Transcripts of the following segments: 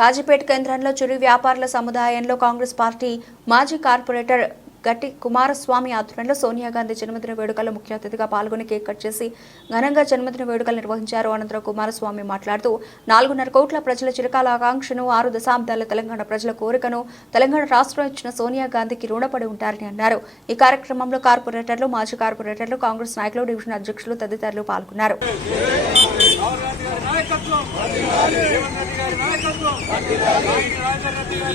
కాజీపేట కేంద్రంలో చిరు వ్యాపారుల సముదాయంలో కాంగ్రెస్ పార్టీ మాజీ కార్పొరేటర్ గట్టి కుమారస్వామి ఆధ్వర్యంలో సోనియా గాంధీ జన్మదిన వేడుకల్లో ముఖ్య అతిథిగా పాల్గొని కేక్ కట్ చేసి ఘనంగా జన్మదిన వేడుకలు నిర్వహించారు. అనంతరం కుమారస్వామి మాట్లాడుతూ నాలుగున్నర కోట్ల ప్రజల చిరకాల ఆకాంక్షను ఆరు దశాబ్దాల తెలంగాణ ప్రజల కోరికను తెలంగాణ రాష్ట్రం ఇచ్చిన సోనియా గాంధీకి రుణపడి ఉంటారని అన్నారు. ఈ కార్యక్రమంలో కార్పొరేటర్లు మాజీ కార్పొరేటర్లు కాంగ్రెస్ నాయకులు డివిజన్ అధ్యక్షులు తదితరులు పాల్గొన్నారు.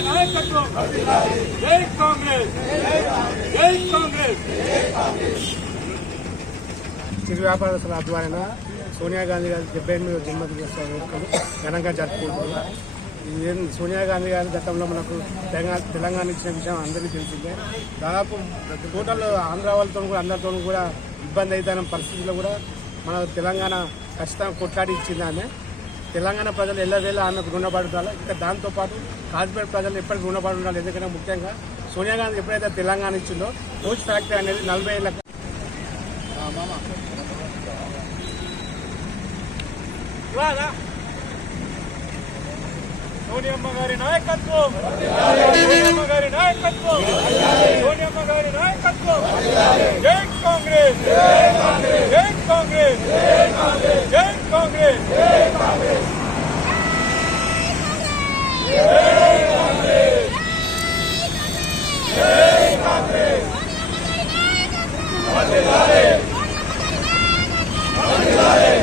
నాయకత్వం జై కాంగ్రెస్! చిరు వ్యాపారస్తుల ఆధ్వర్యంలో సోనియా గాంధీ గారి డెబ్బై ఎనిమిది జన్మదిన వేడుకలు ఘనంగా జరుపుకుంటున్నారు సోనియా గాంధీ గారి గతంలో మనకు తెలంగాణ తెలంగాణ ఇచ్చిన విషయం అందరికీ తెలిసిందే. దాదాపు టోటల్ ఆంధ్ర వాళ్ళతో కూడా అందరితో కూడా ఇబ్బంది అవుతాన పరిస్థితుల్లో కూడా మన తెలంగాణ ఖచ్చితంగా కొట్లాడి ఇచ్చింది తెలంగాణ ప్రజలు ఎల్లవేళ ఆమెకు రుణపడి ఉండాలి ఇంకా దాంతోపాటు కాజ్పేట ప్రజలు ఎప్పటికీ రుణపడి ఉండాలి ఎందుకంటే ముఖ్యంగా సోనియా గాంధీ ఎప్పుడైతే తెలంగాణ ఇచ్చిందో కోచ్ ఫ్యాక్టరీ అనేది నలభై ఏళ్ళ సోనియమ్మ గారి నాయకత్వం. సోనియమ్మ గారి నాయకత్వం. సోనియమ్మ గారి నాయకత్వం. జై కాంగ్రెస్ జై కాంగ్రెస్ జై కాంగ్రెస్ వర్ధిల్లాలి వర్ధిల్లాలి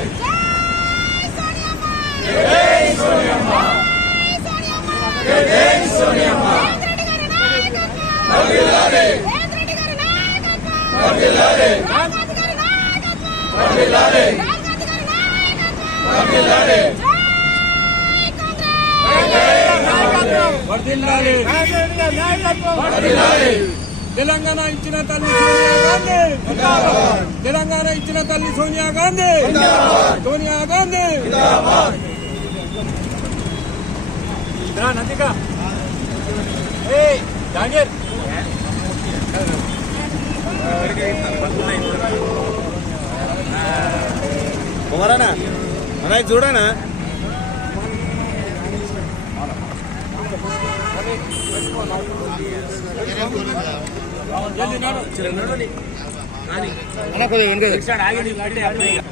తెలంగాణ ఇచ్చిన తల్లి సోనియా గాంధీ. తెలంగాణ ఇచ్చిన తల్లి Sonia Gandhi. Sonia Gandhi. Nah, nanti kak. Hei, Daniel. Kumara na, mana itu jodoh na? ಅಣ್ಣ ಕೊಡಿ ಒಂದು ಗಾಡಿ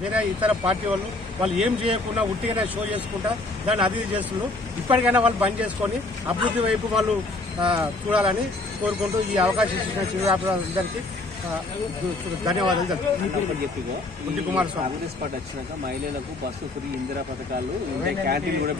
వేరే ఇతర పార్టీ వాళ్ళు వాళ్ళు ఏం చేయకుండా ఉట్టిగానే షో చేసుకుంటా దాన్ని అది చేస్తున్నారు ఇప్పటికైనా వాళ్ళు బంద్ చేసుకొని అభివృద్ధి వైపు వాళ్ళు చూడాలని కోరుకుంటూ ఈ అవకాశం ఇచ్చిన చిరు వ్యాపారులందరికీ ధన్యవాదాలు. బుద్ధి కుమారస్వామి కాంగ్రెస్ పార్టీ వచ్చినాక మహిళలకు బస్సు ఫ్రీ ఇందిరా పథకాలు క్యాంటీన్ కూడా